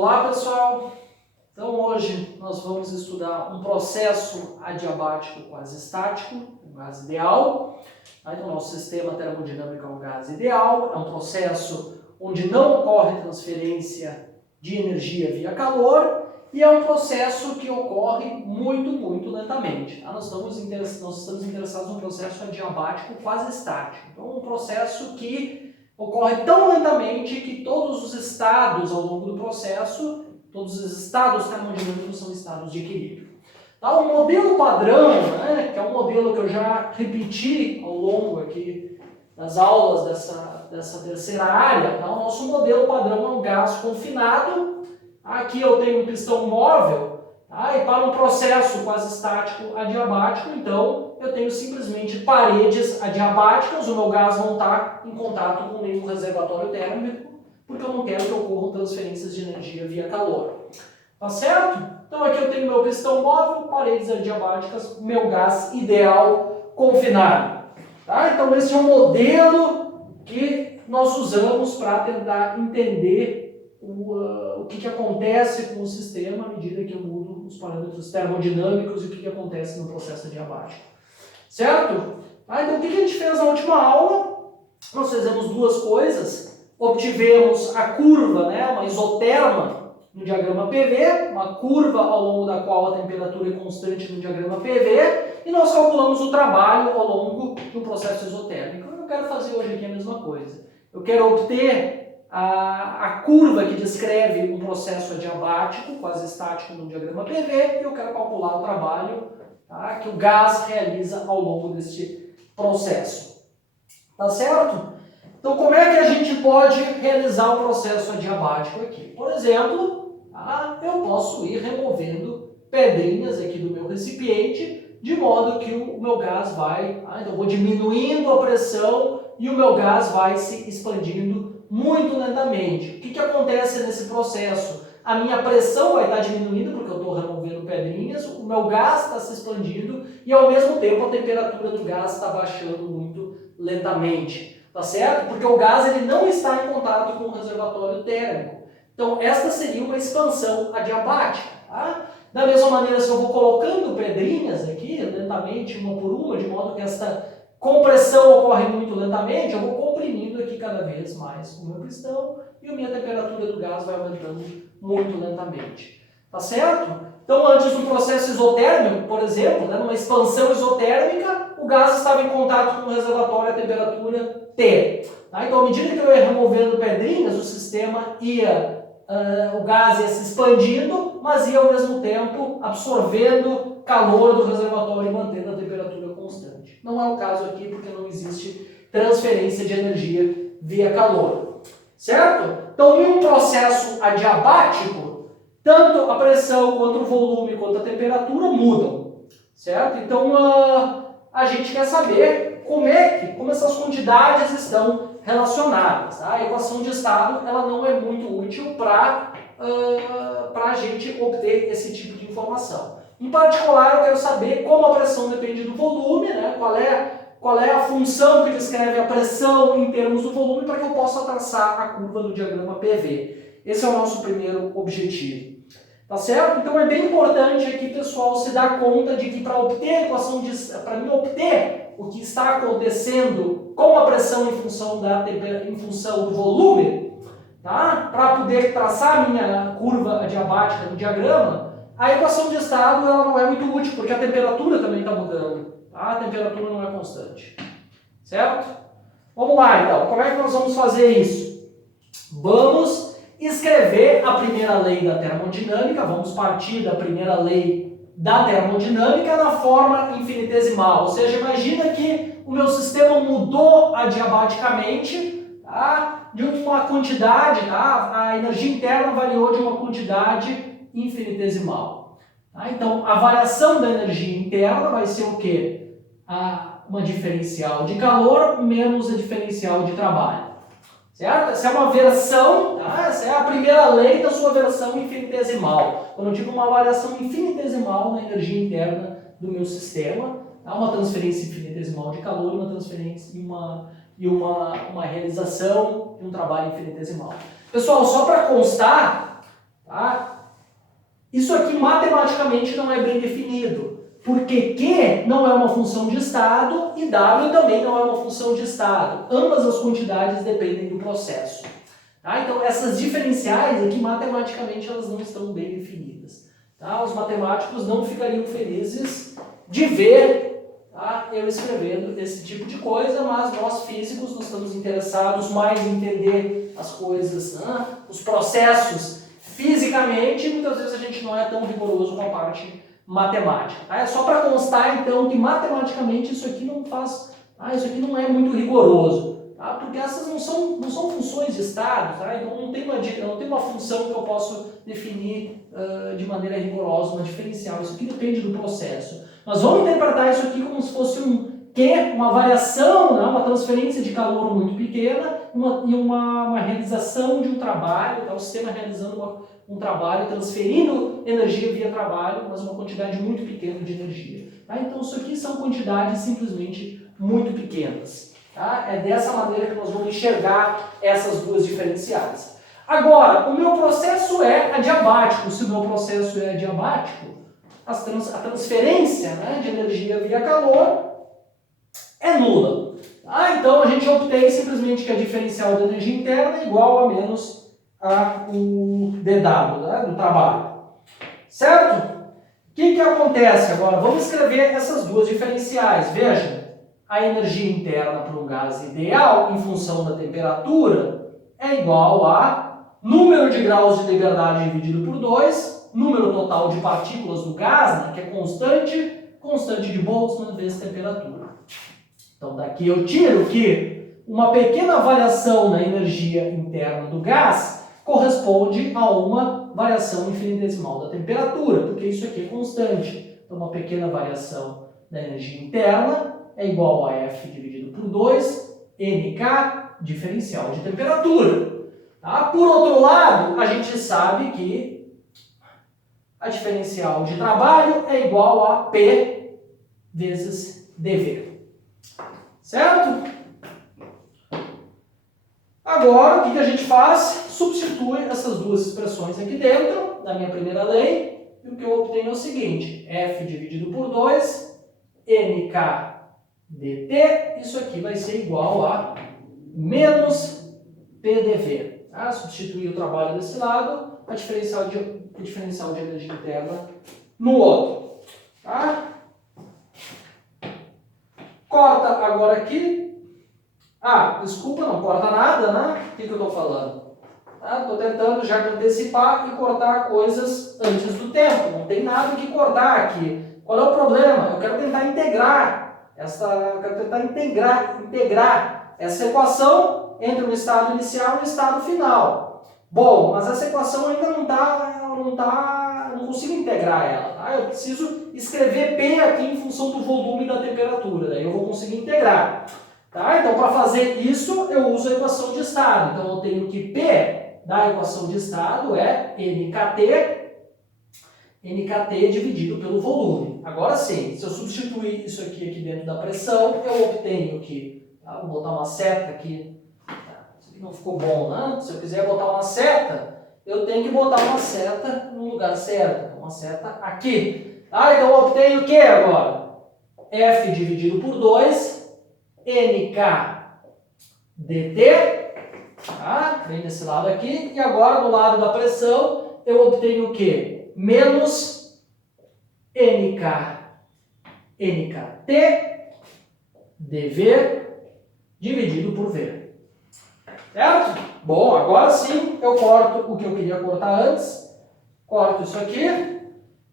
Olá pessoal, então hoje nós vamos estudar um processo adiabático quase estático, um gás ideal. Então nosso sistema termodinâmico é um gás ideal, é um processo onde não ocorre transferência de energia via calor e é um processo que ocorre muito lentamente. Nós estamos interessados num processo adiabático quase estático, então um processo que ocorre tão lentamente que todos os estados ao longo do processo, todos os estados termodinâmicos são estados de equilíbrio. Tá? O modelo padrão, que é um modelo que eu já repeti ao longo aqui das aulas dessa terceira área, tá? O nosso modelo padrão é um gás confinado. Aqui eu tenho um pistão móvel, tá? E para um processo quase estático adiabático, então eu tenho simplesmente paredes adiabáticas, o meu gás não está em contato com nenhum reservatório térmico, porque eu não quero que ocorram transferências de energia via calor. Tá certo? Então aqui eu tenho meu pistão móvel, paredes adiabáticas, meu gás ideal confinado. Tá? Então esse é um modelo que nós usamos para tentar entender o que acontece com o sistema à medida que eu mudo os parâmetros termodinâmicos e o que acontece no processo adiabático. Certo? Então o que a gente fez na última aula? Nós fizemos duas coisas. Obtivemos a curva, uma isoterma no diagrama PV, uma curva ao longo da qual a temperatura é constante no diagrama PV, e nós calculamos o trabalho ao longo do processo isotérmico. Eu quero fazer hoje aqui a mesma coisa. Eu quero obter a curva que descreve um processo adiabático, quase estático no diagrama PV, e eu quero calcular o trabalho que o gás realiza ao longo deste processo. Tá certo? Então, como é que a gente pode realizar o processo adiabático aqui? Por exemplo, eu posso ir removendo pedrinhas aqui do meu recipiente, de modo que o meu gás vai... então, eu vou diminuindo a pressão e o meu gás vai se expandindo muito lentamente. O que acontece nesse processo? A minha pressão vai estar diminuindo, porque eu estou removendo pedrinhas, o meu gás está se expandindo e, ao mesmo tempo, a temperatura do gás está baixando muito lentamente. Tá certo? Porque o gás ele não está em contato com o reservatório térmico. Então, esta seria uma expansão adiabática. Tá? Da mesma maneira, se eu vou colocando pedrinhas aqui, lentamente, uma por uma, de modo que esta compressão ocorre muito lentamente, eu vou comprimindo aqui cada vez mais o meu pistão e a minha temperatura do gás vai aumentando muito lentamente. Tá certo? Então, antes do processo isotérmico, por exemplo, numa expansão isotérmica, o gás estava em contato com o reservatório a temperatura T. Tá? Então, à medida que eu ia removendo pedrinhas, o sistema o gás ia se expandindo, mas ia ao mesmo tempo absorvendo calor do reservatório e mantendo a temperatura constante. Não é o caso aqui porque não existe transferência de energia via calor. Certo? Então, em um processo adiabático, tanto a pressão, quanto o volume, quanto a temperatura mudam. Certo? Então, a gente quer saber como essas quantidades estão relacionadas. A equação de estado ela não é muito útil para a gente obter esse tipo de informação. Em particular, eu quero saber como a pressão depende do volume, qual é a função que descreve a pressão em termos do volume para que eu possa traçar a curva do diagrama PV. Esse é o nosso primeiro objetivo. Tá certo? Então é bem importante aqui, pessoal, se dar conta de que para obter a equação para mim obter o que está acontecendo com a pressão em função do volume, tá? Para poder traçar a minha curva adiabática do diagrama, a equação de estado ela não é muito útil, porque a temperatura também está mudando. Tá? A temperatura não é constante. Certo? Vamos lá, então. Como é que nós vamos fazer isso? Vamos escrever a primeira lei da termodinâmica, vamos partir da primeira lei da termodinâmica na forma infinitesimal. Ou seja, imagina que o meu sistema mudou adiabaticamente, tá? De uma quantidade, tá? A energia interna variou de uma quantidade infinitesimal. Tá? Então, a variação da energia interna vai ser o quê? Uma diferencial de calor menos a diferencial de trabalho. Certo? Essa é uma versão, tá? Essa é a primeira lei da sua versão infinitesimal. Quando eu digo uma variação infinitesimal na energia interna do meu sistema, tá? Uma transferência infinitesimal de calor, uma transferência e uma realização de um trabalho infinitesimal. Pessoal, só para constar, Tá? Isso aqui matematicamente não é bem definido, porque Q não é uma função de estado e W também não é uma função de estado. Ambas as quantidades dependem do processo. Tá? Então, essas diferenciais aqui, matematicamente, elas não estão bem definidas. Tá? Os matemáticos não ficariam felizes de ver, tá, eu escrevendo esse tipo de coisa, mas nós físicos nós estamos interessados mais em entender as coisas, né, os processos fisicamente, e muitas vezes a gente não é tão rigoroso com a parte matemática. Tá? É só para constar, então, que matematicamente isso aqui não faz, isso aqui não é muito rigoroso. Tá? Porque essas não são funções de estado, tá? Então não tem uma função que eu possa definir de maneira rigorosa, uma diferencial. Isso aqui depende do processo. Nós vamos interpretar isso aqui como se fosse uma variação, né? Uma transferência de calor muito pequena e uma realização de um trabalho, tá? O sistema realizando um trabalho, transferindo energia via trabalho, mas uma quantidade muito pequena de energia. Tá? Então isso aqui são quantidades simplesmente muito pequenas. Tá? É dessa maneira que nós vamos enxergar essas duas diferenciais. Agora, o meu processo é adiabático. Se o meu processo é adiabático, a transferência, né, de energia via calor é nula. Tá? Então, a gente obtém simplesmente que a diferencial da energia interna é igual a menos o dW, né, do trabalho. Certo? O que acontece agora? Vamos escrever essas duas diferenciais. Veja. A energia interna para um gás ideal, em função da temperatura, é igual a número de graus de liberdade dividido por 2, número total de partículas do gás, né, que é constante de Boltzmann vezes temperatura. Então daqui eu tiro que uma pequena variação na energia interna do gás corresponde a uma variação infinitesimal da temperatura, porque isso aqui é constante. Então uma pequena variação da energia interna é igual a F dividido por 2, NK, diferencial de temperatura. Tá? Por outro lado, a gente sabe que a diferencial de trabalho é igual a P vezes dV. Certo? Agora, o que a gente faz? Substitui essas duas expressões aqui dentro, da minha primeira lei, e o que eu obtenho é o seguinte, F dividido por 2, NK dt, isso aqui vai ser igual a menos PdV. Tá? Substituir o trabalho desse lado, a diferencial de energia interna no outro. Tá? Corta agora aqui. Desculpa, não corta nada, né? O que eu estou falando? Estou tentando já antecipar e cortar coisas antes do tempo. Não tem nada que cortar aqui. Qual é o problema? Eu quero tentar integrar essa equação entre o estado inicial e o estado final. Bom, mas essa equação ainda não consigo integrar ela. Tá? Eu preciso escrever P aqui em função do volume e da temperatura, daí eu vou conseguir integrar. Tá? Então, para fazer isso, eu uso a equação de estado. Então, eu tenho que P da equação de estado é NKT dividido pelo volume. Agora sim, se eu substituir isso aqui dentro da pressão, eu obtenho que, vou botar uma seta aqui, isso aqui não ficou bom, né? Se eu quiser botar uma seta, eu tenho que botar uma seta no lugar certo, uma seta aqui. Então eu obtenho o que agora? F dividido por 2, NK dt, vem desse lado aqui, e agora do lado da pressão, eu obtenho o que? Menos NKT dV dividido por V. Certo? Bom, agora sim eu corto o que eu queria cortar antes. Corto isso aqui. E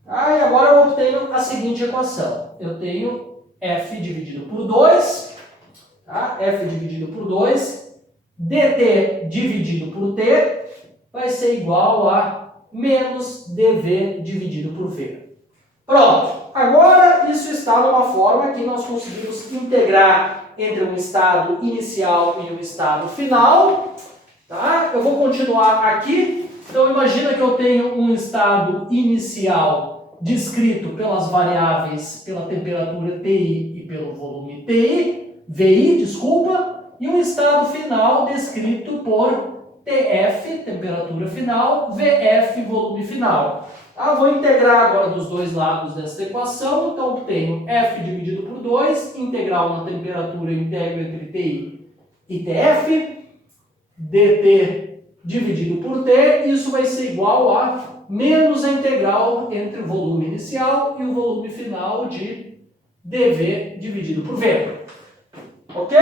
agora eu obtenho a seguinte equação. Eu tenho F dividido por 2. F dividido por 2. dt dividido por T vai ser igual a menos dV dividido por V. Pronto. Agora isso está numa forma que nós conseguimos integrar entre um estado inicial e um estado final. Tá? Eu vou continuar aqui. Então imagina que eu tenho um estado inicial descrito pelas variáveis, pela temperatura TI e pelo volume VI, e um estado final descrito por TF, temperatura final, VF, volume final. Vou integrar agora dos dois lados dessa equação, então obtenho F dividido por 2, integral na temperatura, integro entre TI e TF, dt dividido por T, isso vai ser igual a menos a integral entre o volume inicial e o volume final de dV dividido por V. Ok?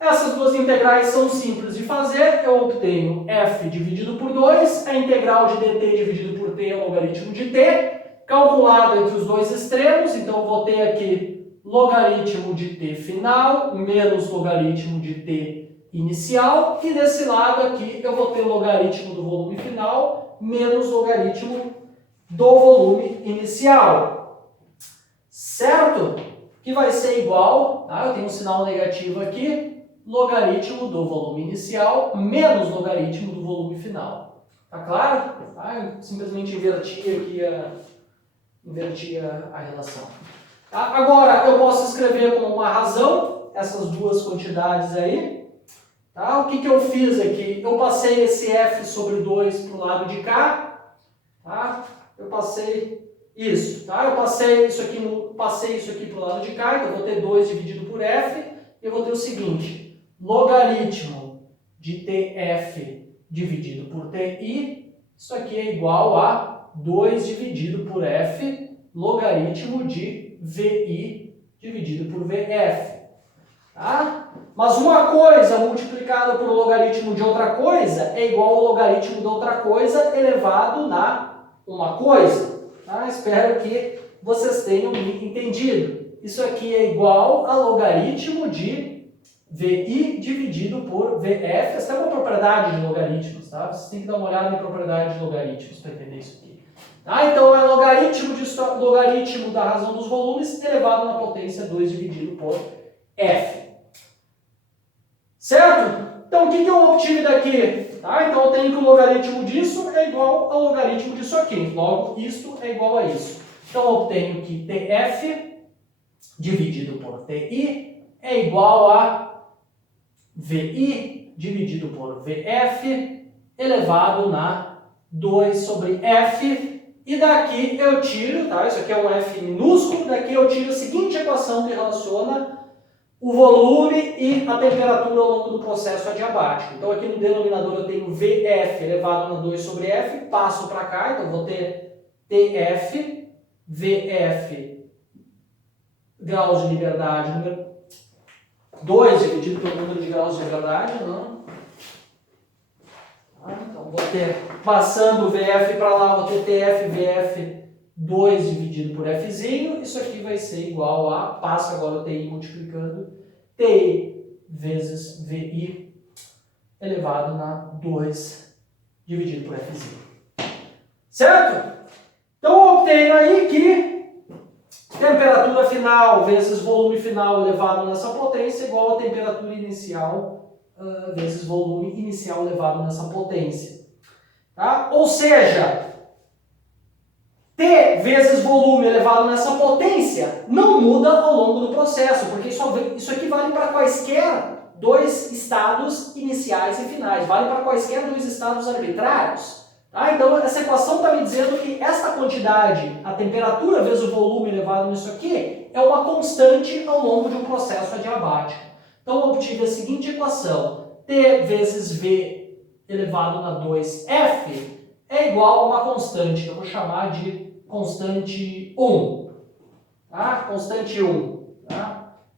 Essas duas integrais são simples de fazer, eu obtenho f dividido por 2, a integral de dt dividido por t é o logaritmo de t, calculado entre os dois extremos, então eu vou ter aqui logaritmo de t final menos logaritmo de t inicial, e desse lado aqui eu vou ter logaritmo do volume final menos logaritmo do volume inicial. Certo? Que vai ser igual, eu tenho um sinal negativo aqui, logaritmo do volume inicial menos logaritmo do volume final. Tá claro? Eu simplesmente inverti a relação. Agora, eu posso escrever como uma razão essas duas quantidades aí. O que eu fiz aqui? Eu passei esse f sobre 2 para o lado de cá. Eu passei isso. Eu passei isso aqui para o lado de cá, então eu vou ter 2 dividido por f, e eu vou ter o seguinte, logaritmo de TF dividido por TI, isso aqui é igual a 2 dividido por F, logaritmo de VI dividido por VF. Mas uma coisa multiplicada por logaritmo de outra coisa é igual ao logaritmo de outra coisa elevado na uma coisa. Espero que vocês tenham me entendido. Isso aqui é igual a logaritmo de VI dividido por VF. Essa é uma propriedade de logaritmos, Vocês têm que dar uma olhada em propriedade de logaritmos para entender isso aqui. Então é logaritmo da razão dos volumes elevado na potência 2 dividido por F. Certo? Então o que eu obtive daqui? Então eu tenho que o logaritmo disso é igual ao logaritmo disso aqui. Logo, isto é igual a isso. Então eu obtenho que TF dividido por TI é igual a VI dividido por VF elevado na 2 sobre F, e daqui eu tiro, isso aqui é um F minúsculo, daqui eu tiro a seguinte equação que relaciona o volume e a temperatura ao longo do processo adiabático. Então aqui no denominador eu tenho VF elevado na 2 sobre F, passo para cá, então eu vou ter TF, VF, graus de liberdade, número 2 dividido pelo número de graus de liberdade, não? Então vou ter, passando o VF para lá, vou ter TF, VF, 2 dividido por Fzinho, isso aqui vai ser igual a, passo agora o TI multiplicando, TI vezes VI elevado na 2 dividido por Fzinho. Certo? Então eu obtenho aí que temperatura final vezes volume final elevado nessa potência igual a temperatura inicial vezes volume inicial elevado nessa potência. Ou seja, T vezes volume elevado nessa potência não muda ao longo do processo, porque isso aqui vale para quaisquer dois estados iniciais e finais, vale para quaisquer dois estados arbitrários. Então, essa equação está me dizendo que essa quantidade, a temperatura vezes o volume elevado nisso aqui, é uma constante ao longo de um processo adiabático. Então, eu obtive a seguinte equação, T vezes V elevado na 2F é igual a uma constante, que eu vou chamar de constante 1. Constante 1.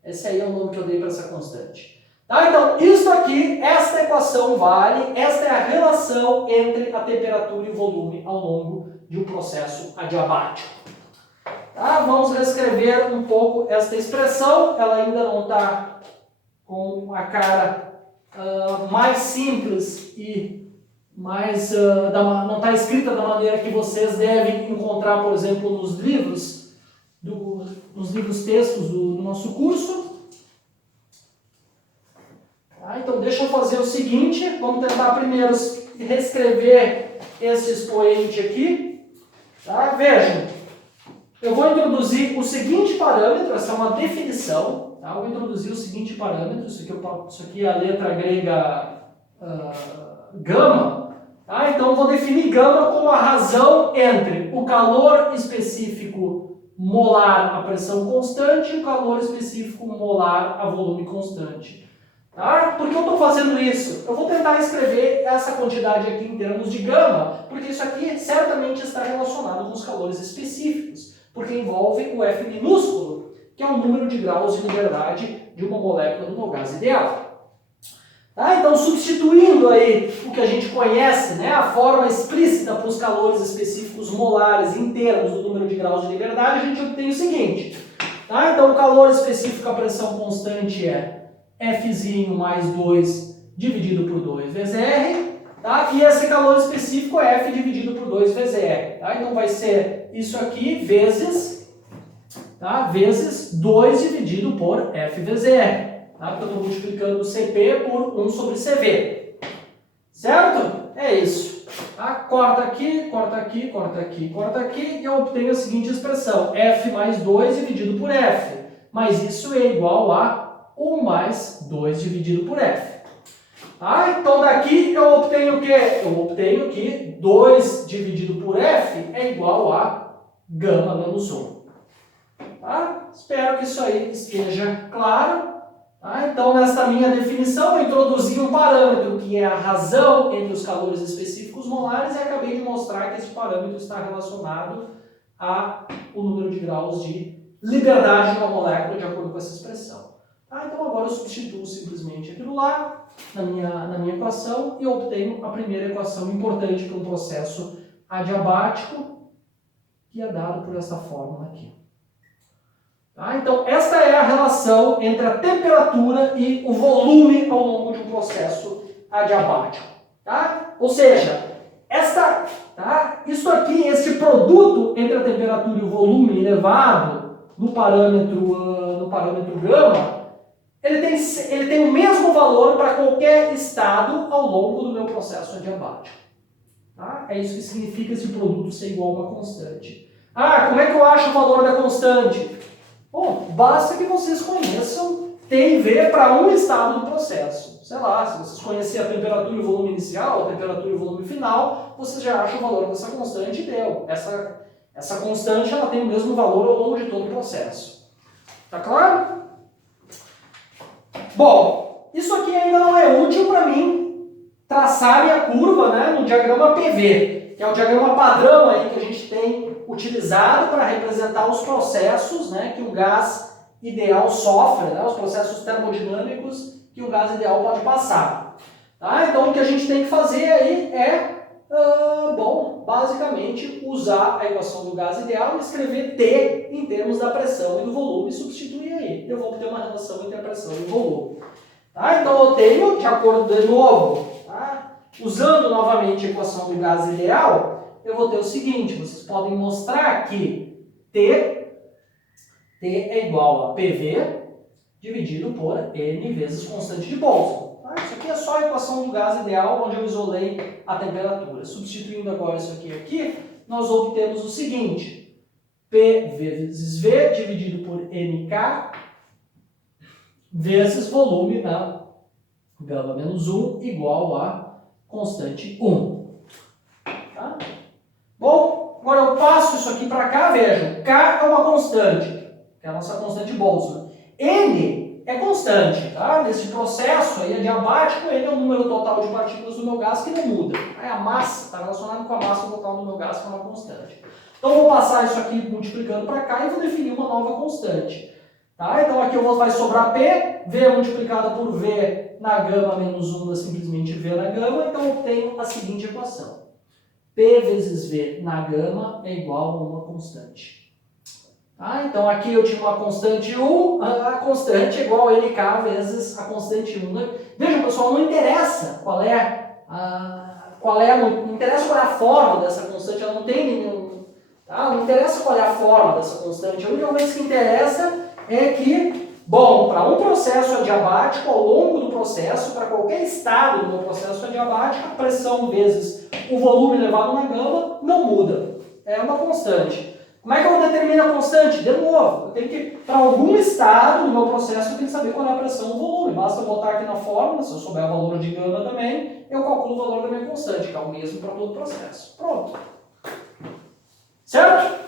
Esse aí é o nome que eu dei para essa constante. Então, isso aqui, esta equação vale, esta é a relação entre a temperatura e o volume ao longo de um processo adiabático. Vamos reescrever um pouco esta expressão, ela ainda não está com a cara mais simples e mais, não está escrita da maneira que vocês devem encontrar, por exemplo, nos livros, textos do nosso curso. Então, deixa eu fazer o seguinte, vamos tentar primeiro reescrever esse expoente aqui. Vejam, eu vou introduzir o seguinte parâmetro, essa é uma definição. Eu vou introduzir o seguinte parâmetro, isso aqui é a letra grega gama, tá? Então eu vou definir gama como a razão entre o calor específico molar a pressão constante e o calor específico molar a volume constante. Tá? Por que eu estou fazendo isso? Eu vou tentar escrever essa quantidade aqui em termos de gama, porque isso aqui certamente está relacionado com os calores específicos, porque envolve o F minúsculo, que é o número de graus de liberdade de uma molécula do meu gás ideal. Tá? Então, substituindo aí o que a gente conhece, né, a forma explícita para os calores específicos molares em termos do número de graus de liberdade, a gente obtém o seguinte. Tá? Então, o calor específico à pressão constante é Fzinho mais 2 dividido por 2 vezes R, tá? E esse calor específico é F dividido por 2 vezes R. Tá? Então vai ser isso aqui vezes, tá? Vezes 2 dividido por F vezes R. Tá? Porque eu estou multiplicando o Cp por 1 sobre Cv. Certo? É isso. Tá? Corta aqui, corta aqui, corta aqui, corta aqui e eu obtenho a seguinte expressão. F mais 2 dividido por F. Mas isso é igual a 1 mais 2 dividido por F. Tá? Então daqui eu obtenho o quê? Eu obtenho que 2 dividido por F é igual a gama menos 1. Tá? Espero que isso aí esteja claro. Tá? Então nesta minha definição eu introduzi um parâmetro que é a razão entre os calores específicos molares e acabei de mostrar que esse parâmetro está relacionado ao número de graus de liberdade de uma molécula de acordo com essa expressão. Então agora eu substituo simplesmente aquilo lá na minha equação e obtenho a primeira equação importante para um processo adiabático, que é dado por essa fórmula aqui. Então esta é a relação entre a temperatura e o volume ao longo de um processo adiabático. Ou seja, isso aqui, este produto entre a temperatura e o volume elevado no parâmetro gama, ele tem o mesmo valor para qualquer estado ao longo do meu processo adiabático. É isso que significa esse produto ser igual a uma constante. Como é que eu acho o valor da constante? Bom, basta que vocês conheçam T e V para um estado do processo. Sei lá, se vocês conhecerem a temperatura e o volume inicial, a temperatura e o volume final, vocês já acham o valor dessa constante e deu. Essa constante ela tem o mesmo valor ao longo de todo o processo. Tá claro? Bom, isso aqui ainda não é útil para mim traçar minha curva, né, no diagrama PV, que é o diagrama padrão aí que a gente tem utilizado para representar os processos, né, que o gás ideal sofre, né, os processos termodinâmicos que o gás ideal pode passar. Então o que a gente tem que fazer aí é, basicamente usar a equação do gás ideal e escrever T em termos da pressão e do volume e substituir aí. Eu vou obter uma relação entre a pressão e o volume. Então eu tenho, de acordo de novo, usando novamente a equação do gás ideal, eu vou ter o seguinte, vocês podem mostrar que T é igual a PV dividido por N vezes constante de Boltzmann. Isso aqui é só a equação do gás ideal, onde eu isolei a temperatura. Substituindo agora isso aqui, nós obtemos o seguinte, P vezes V dividido por NK vezes volume na gama menos 1 igual a constante 1. Bom, agora eu passo isso aqui para cá, vejam, K é uma constante, que é a nossa constante Boltzmann. N é constante, nesse processo aí adiabático, N é o número total de partículas do meu gás que não muda. A massa está relacionada com a massa total do meu gás, que é uma constante. Então eu vou passar isso aqui multiplicando para cá e vou definir uma nova constante. Então aqui vai sobrar P, V multiplicada por V na gama menos 1 dá simplesmente V na gama, então eu obtenho a seguinte equação. P vezes V na gama é igual a uma constante. Então aqui eu tinha uma constante 1, a constante é igual a NK vezes a constante 1. Vejam, pessoal, não interessa qual é a forma dessa constante, ela não tem nenhum... Não interessa qual é a forma dessa constante, a única coisa que interessa é que, para um processo adiabático, ao longo do processo, para qualquer estado do meu processo adiabático, a pressão vezes o volume elevado na gama não muda, é uma constante. Como é que eu determino a constante? De novo, eu tenho que, para algum estado do meu processo, eu tenho que saber qual é a pressão ou o volume. Basta eu botar aqui na fórmula, se eu souber o valor de gama também, eu calculo o valor da minha constante, que é o mesmo para todo o processo. Pronto. Certo?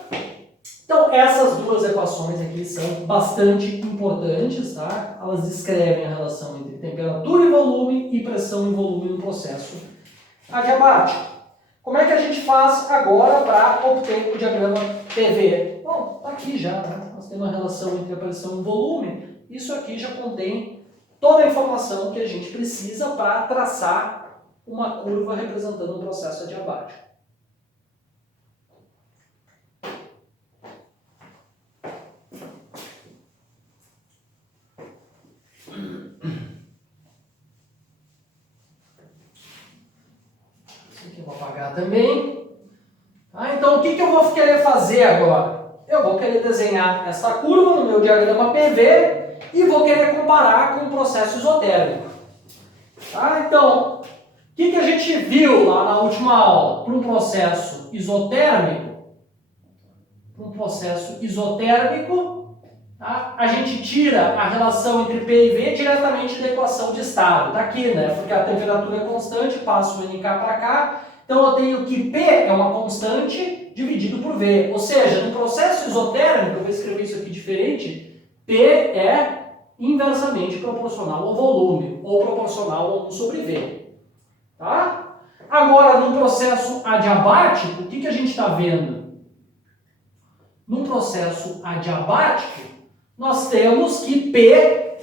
Então, essas duas equações aqui são bastante importantes, tá? Elas descrevem a relação entre temperatura e volume e pressão e volume no processo adiabático. Como é que a gente faz agora para obter o diagrama PV? Bom, está aqui já, né? Nós temos uma relação entre a pressão e o volume. Isso aqui já contém toda a informação que a gente precisa para traçar uma curva representando um processo adiabático. Isso aqui eu vou apagar também. Então, o que eu vou querer fazer agora? Eu vou querer desenhar essa curva no meu diagrama PV e vou querer comparar com o processo isotérmico. Então, o que a gente viu lá na última aula? Para um processo isotérmico, a gente tira a relação entre P e V diretamente da equação de estado. Está aqui, né? Porque a temperatura é constante, passo o NK para cá. Então, eu tenho que P é uma constante dividido por V. Ou seja, no processo isotérmico, eu vou escrever isso aqui diferente, P é inversamente proporcional ao volume, ou proporcional a 1 sobre V. Tá? Agora, no processo adiabático, o que a gente está vendo? No processo adiabático, nós temos que P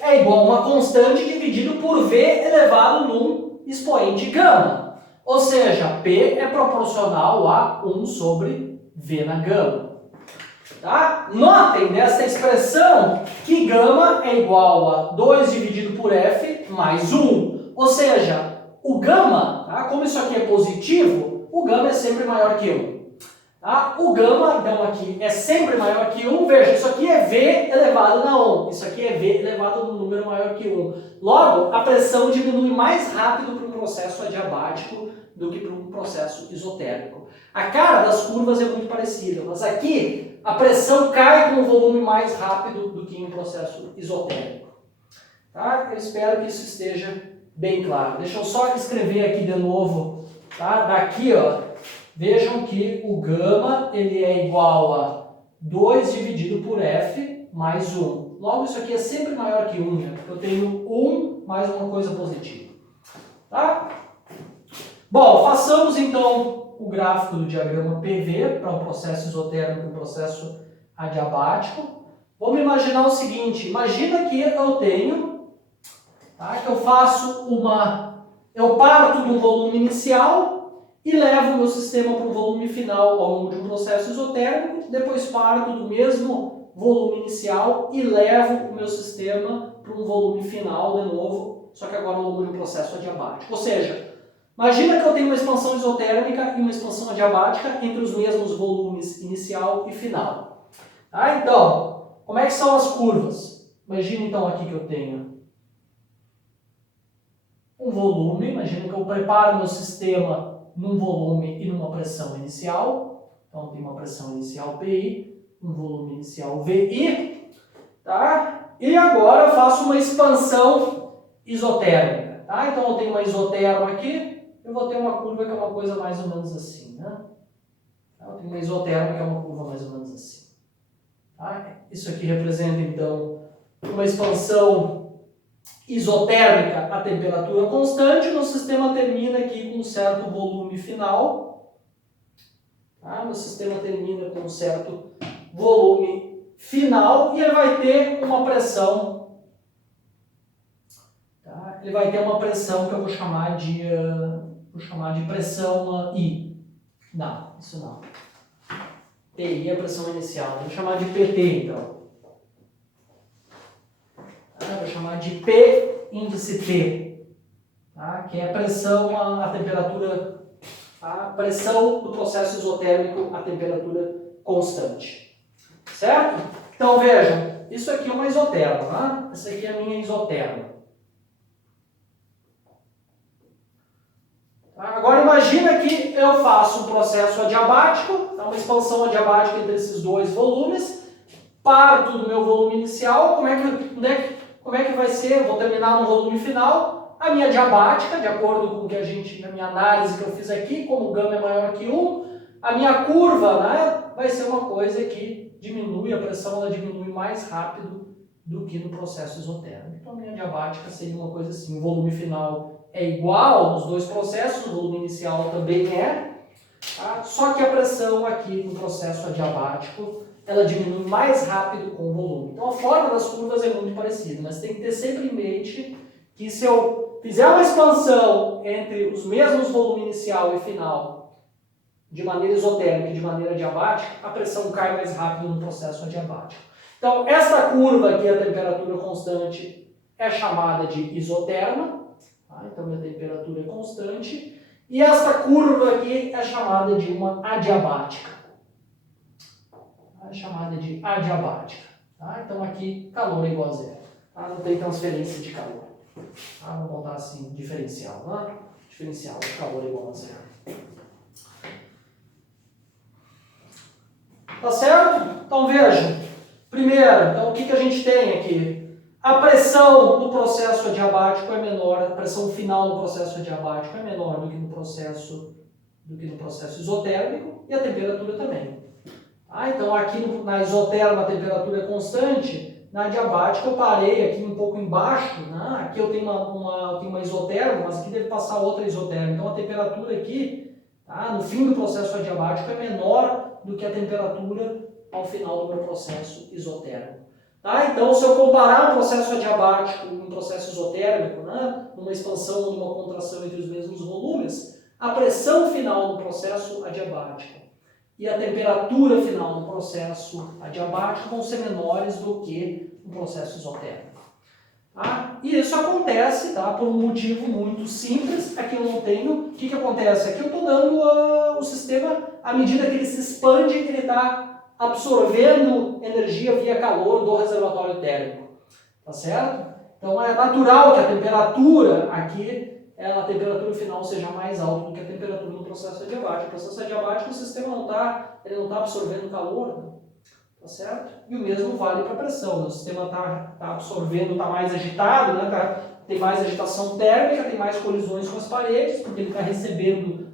é igual a uma constante dividido por V elevado num expoente gama. Ou seja, P é proporcional a 1 sobre V na gama. Tá? Notem nessa expressão que gama é igual a 2 dividido por F mais 1. Ou seja, o gama, tá? Como isso aqui é positivo, o gama é sempre maior que 1. Tá? O gama, então, aqui é sempre maior que 1. Veja, isso aqui é V elevado na 1. Isso aqui é V elevado no número maior que 1. Logo, a pressão diminui mais rápido para um processo adiabático do que para um processo isotérmico. A cara das curvas é muito parecida, mas aqui a pressão cai com um volume mais rápido do que em um processo isotérmico. Tá? Eu espero que isso esteja bem claro. Deixa eu só escrever aqui de novo. Tá? Daqui, ó, vejam que o gama ele é igual a 2 dividido por F mais 1. Logo, isso aqui é sempre maior que 1, né? Eu tenho 1 mais uma coisa positiva. Tá? Bom, façamos então o gráfico do diagrama PV para um processo isotérmico e um processo adiabático. Vamos imaginar o seguinte, imagina que eu tenho, tá, que eu faço eu parto de um volume inicial e levo o meu sistema para um volume final ao longo de um processo isotérmico, depois parto do mesmo volume inicial e levo o meu sistema para um volume final de novo, só que agora ao longo de um processo adiabático. Ou seja, imagina que eu tenho uma expansão isotérmica e uma expansão adiabática entre os mesmos volumes inicial e final. Tá? Então, como é que são as curvas? Imagina então aqui que eu tenho um volume, imagina que eu preparo meu sistema num volume e numa pressão inicial. Então, tem uma pressão inicial PI, um volume inicial VI. Tá? E agora eu faço uma expansão isotérmica. Tá? Então, eu tenho uma isoterma aqui. Eu vou ter uma curva que é uma coisa mais ou menos assim, né? Eu tenho uma isoterma que é uma curva mais ou menos assim. Tá? Isso aqui representa, então, uma expansão isotérmica a temperatura constante. O sistema termina aqui com um certo volume final. Tá? O sistema termina com um certo volume final e ele vai ter uma pressão. Tá? Ele vai ter uma pressão que eu vou chamar de pressão I. Não, isso não. PI é a pressão inicial. Vou chamar de PT, então. Vou chamar de P índice T. Tá? Que é a pressão, a temperatura, a pressão do processo isotérmico a temperatura constante. Certo? Então, vejam. Isso aqui é uma isoterma. Tá? Essa aqui é a minha isoterma. Agora imagina que eu faço um processo adiabático, uma expansão adiabática entre esses dois volumes, parto do meu volume inicial, como é que vai ser? Vou terminar no volume final, a minha adiabática, de acordo com o que a minha análise que eu fiz aqui, como o gama é maior que 1, a minha curva, né, vai ser uma coisa que diminui, a pressão ela diminui mais rápido do que no processo isotérmico. Então a minha adiabática seria uma coisa assim, o volume final é igual nos dois processos, o volume inicial também é, tá? Só que a pressão aqui no processo adiabático, ela diminui mais rápido com o volume. Então a forma das curvas é muito parecida, mas tem que ter sempre em mente que se eu fizer uma expansão entre os mesmos volume inicial e final, de maneira isotérmica e de maneira adiabática, a pressão cai mais rápido no processo adiabático. Então, essa curva aqui, a temperatura constante, é chamada de isoterma. Tá? Então, minha temperatura é constante. E essa curva aqui é chamada de uma adiabática. É chamada de adiabática. Tá? Então, aqui, calor é igual a zero. Tá? Não tem transferência de calor. Tá? Vamos botar assim, diferencial. Né? Diferencial de calor é igual a zero. Tá certo? Então, vejam. Primeiro, então, o que a gente tem aqui? A pressão no processo adiabático é menor, a pressão final no processo adiabático é menor do que no processo isotérmico e a temperatura também. Ah, então, aqui na isoterma a temperatura é constante, na adiabática eu parei aqui um pouco embaixo, né? Aqui eu tenho uma isoterma, mas aqui deve passar outra isoterma. Então, a temperatura aqui, tá? No fim do processo adiabático é menor do que a temperatura ao final do meu processo isotérmico. Tá? Então, se eu comparar um processo adiabático e um processo isotérmico, né, numa expansão ou numa contração entre os mesmos volumes, a pressão final no processo adiabático e a temperatura final no processo adiabático vão ser menores do que no processo isotérmico. Tá? E isso acontece, tá, por um motivo muito simples. Aqui eu não tenho. O que acontece? Aqui eu estou dando o sistema, à medida que ele se expande, ele está absorvendo energia via calor do reservatório térmico. Tá certo? Então é natural que a temperatura aqui, a temperatura final seja mais alta do que a temperatura no processo adiabático. No processo adiabático o sistema não está absorvendo calor, né? Tá certo? E o mesmo vale para a pressão. O sistema está absorvendo, está mais agitado, né? Tem mais agitação térmica, tem mais colisões com as paredes, porque ele está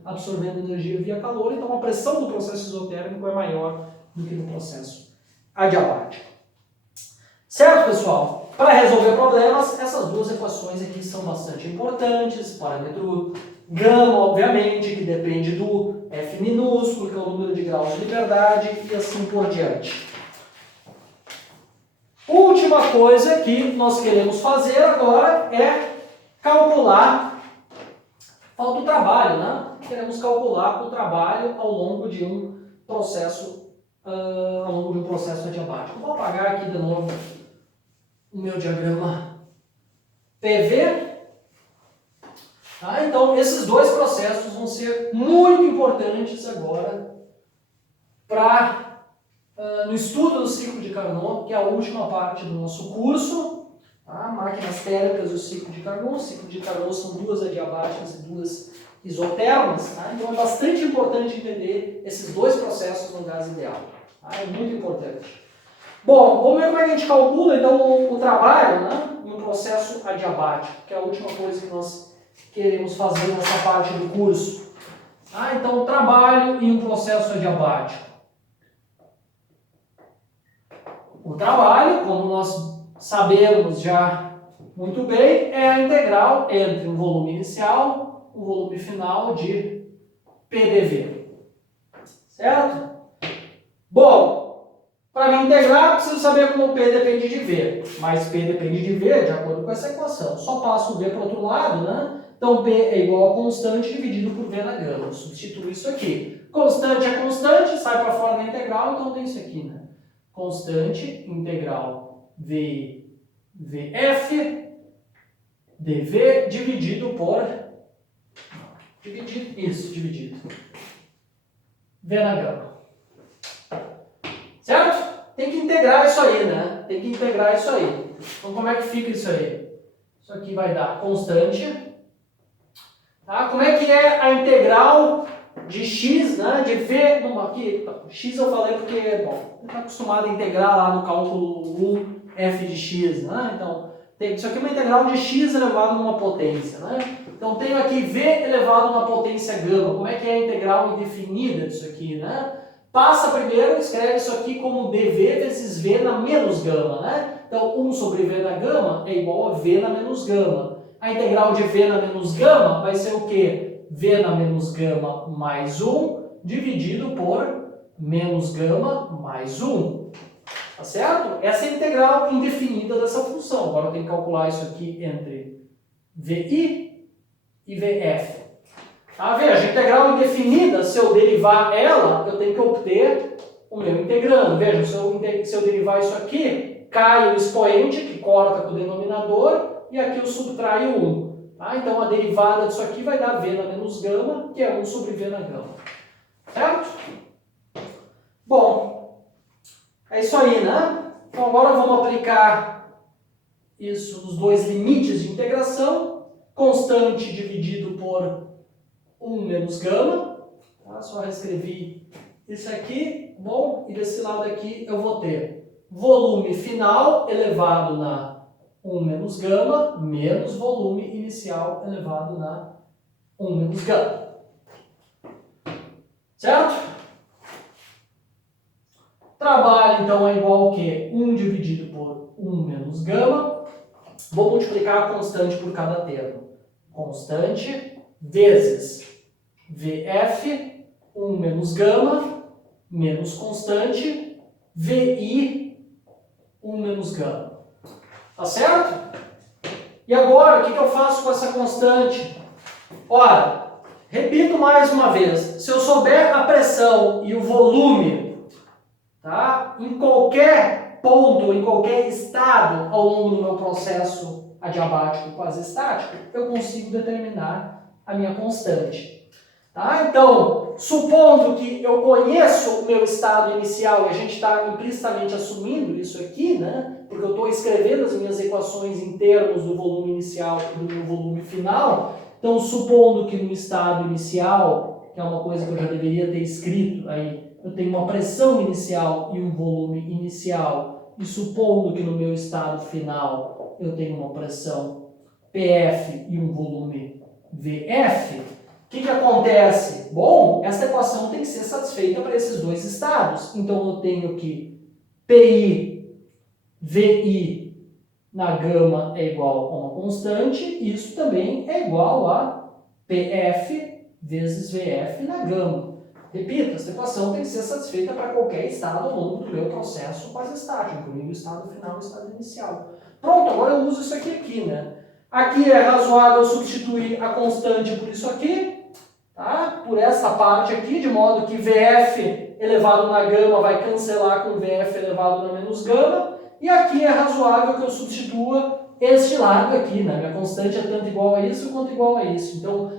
absorvendo energia via calor, então a pressão do processo isotérmico é maior do que no processo adiabático. Certo, pessoal? Para resolver problemas, essas duas equações aqui são bastante importantes. Parâmetro gama, obviamente, que depende do F minúsculo, que é o número de graus de liberdade, e assim por diante. Última coisa que nós queremos fazer agora é calcular, falta o trabalho, né? Queremos calcular o trabalho ao longo de um processo adiabático. Vou apagar aqui de novo o meu diagrama PV. Tá? Então, esses dois processos vão ser muito importantes agora no estudo do ciclo de Carnot, que é a última parte do nosso curso. Tá? Máquinas térmicas e o ciclo de Carnot. O ciclo de Carnot são duas adiabáticas e duas isotermas. Tá? Então, é bastante importante entender esses dois processos no gás ideal. Tá? É muito importante. Bom, vamos ver como é que a gente calcula então o trabalho, né, em um processo adiabático, que é a última coisa que nós queremos fazer nessa parte do curso. Então, o trabalho em um processo adiabático. O trabalho, como nós sabemos já muito bem, é a integral entre o volume inicial e o volume final de PDV. Certo? Bom, para me integrar, preciso saber como P depende de V. Mas P depende de V de acordo com essa equação. Só passo o V para o outro lado, né? Então, P é igual a constante dividido por V na gama. Eu substituo isso aqui. Constante é constante, sai para fora da integral, então tem isso aqui, né? Constante integral VF dV dividido por... Dividido. V na gama. Certo? Tem que integrar isso aí, né? Tem que integrar isso aí. Então, como é que fica isso aí? Isso aqui vai dar constante. Tá? Como é que é a integral de x, né, de v, aqui, x eu falei porque, bom, está acostumado a integrar lá no cálculo 1 f de x, né, então, isso aqui é uma integral de x elevado a uma potência, né, então tenho aqui v elevado a uma potência gama, como é que é a integral indefinida disso aqui, né, passa primeiro, escreve isso aqui como dv vezes v na menos gama, né, então 1 sobre v na gama é igual a v na menos gama, a integral de v na menos gama vai ser o quê? V na menos gama mais 1 dividido por menos gama mais 1. Tá certo? Essa é a integral indefinida dessa função. Agora eu tenho que calcular isso aqui entre VI e VF. Tá? Veja, a integral indefinida, se eu derivar ela, eu tenho que obter o meu integrando. Veja, se eu derivar isso aqui, cai o expoente, que corta com o denominador, e aqui eu subtraio 1. Tá? Então, a derivada disso aqui vai dar V na menos gama, que é 1 sobre V na gama. Certo? Bom, é isso aí, né? Então, agora vamos aplicar isso nos dois limites de integração. Constante dividido por 1 menos gama. Tá? Só reescrevi isso aqui. Bom, e desse lado aqui eu vou ter volume final elevado na 1 menos gama, menos volume inicial elevado na 1 menos gama. Certo? Trabalho, então, é igual ao quê? 1 dividido por 1 menos gama. Vou multiplicar a constante por cada termo. Constante vezes VF, 1 menos gama, menos constante, VI, 1 menos gama. Tá certo? E agora, o que eu faço com essa constante? Ora, repito mais uma vez, se eu souber a pressão e o volume, tá? Em qualquer ponto, em qualquer estado ao longo do meu processo adiabático quase estático, eu consigo determinar a minha constante. Tá? Então, supondo que eu conheço o meu estado inicial, e a gente está implicitamente assumindo isso aqui, né? Porque eu estou escrevendo as minhas equações em termos do volume inicial e do meu volume final. Então, supondo que no estado inicial, que é uma coisa que eu já deveria ter escrito aí, eu tenho uma pressão inicial e um volume inicial, e supondo que no meu estado final eu tenho uma pressão PF e um volume VF, o que acontece? Bom, essa equação tem que ser satisfeita para esses dois estados. Então, eu tenho que PI, VI na gama é igual a uma constante, e isso também é igual a PF vezes VF na gama. Repito, essa equação tem que ser satisfeita para qualquer estado ao longo do meu processo quase estático, incluindo o estado final e o estado inicial. Pronto, agora eu uso isso aqui, né? Aqui é razoável substituir a constante por isso aqui, tá? Por essa parte aqui, de modo que VF elevado na gama vai cancelar com VF elevado na menos gama. E aqui é razoável que eu substitua este lado aqui, né? Minha constante é tanto igual a isso quanto igual a isso. Então,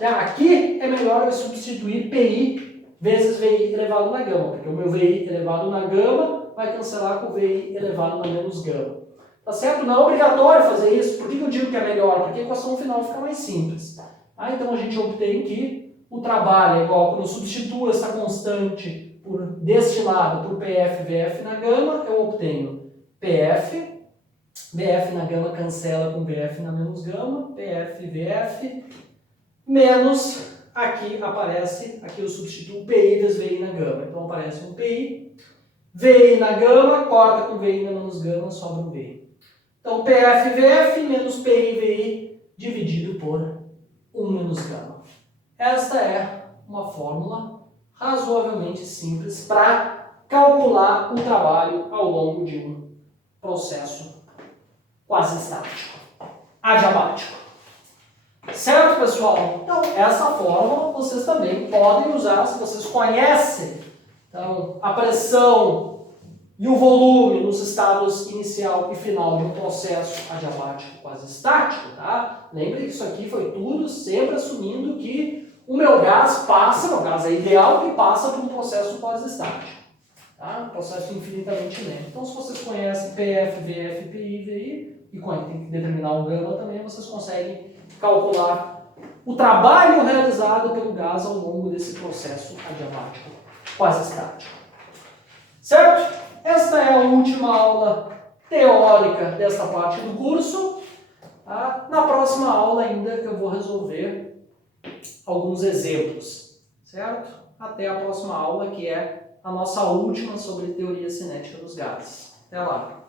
aqui é melhor eu substituir PI vezes VI elevado na gama, porque o meu VI elevado na gama vai cancelar com o VI elevado na menos gama. Tá certo? Não é obrigatório fazer isso. Por que eu digo que é melhor? Porque a equação final fica mais simples. Então a gente obtém que o trabalho é igual, quando eu substituo essa constante deste lado por PF, VF na gama, eu obtenho PF, VF na gama cancela com VF na menos gama, PF, VF, menos, aqui aparece, aqui eu substituo PI vezes VI na gama. Então aparece um PI, VI na gama, corta com VI na menos gama, sobra um VI. Então, PF, VF menos PI, VI dividido por 1 menos gama. Esta é uma fórmula razoavelmente simples para calcular o trabalho ao longo de um processo quase estático, adiabático. Certo, pessoal? Então, essa fórmula vocês também podem usar se vocês conhecem então, a pressão e o volume nos estados inicial e final de um processo adiabático quase estático, tá? Lembre que isso aqui foi tudo sempre assumindo que o meu gás é ideal que passa por um processo quase estático, tá? Um processo infinitamente lento. Então, se vocês conhecem PF, VF, PI, VI, e tem que determinar um gama também, vocês conseguem calcular o trabalho realizado pelo gás ao longo desse processo adiabático quase estático. Certo? Esta é a última aula teórica desta parte do curso. Na próxima aula ainda eu vou resolver alguns exemplos, certo? Até a próxima aula, que é a nossa última sobre teoria cinética dos gases. Até lá!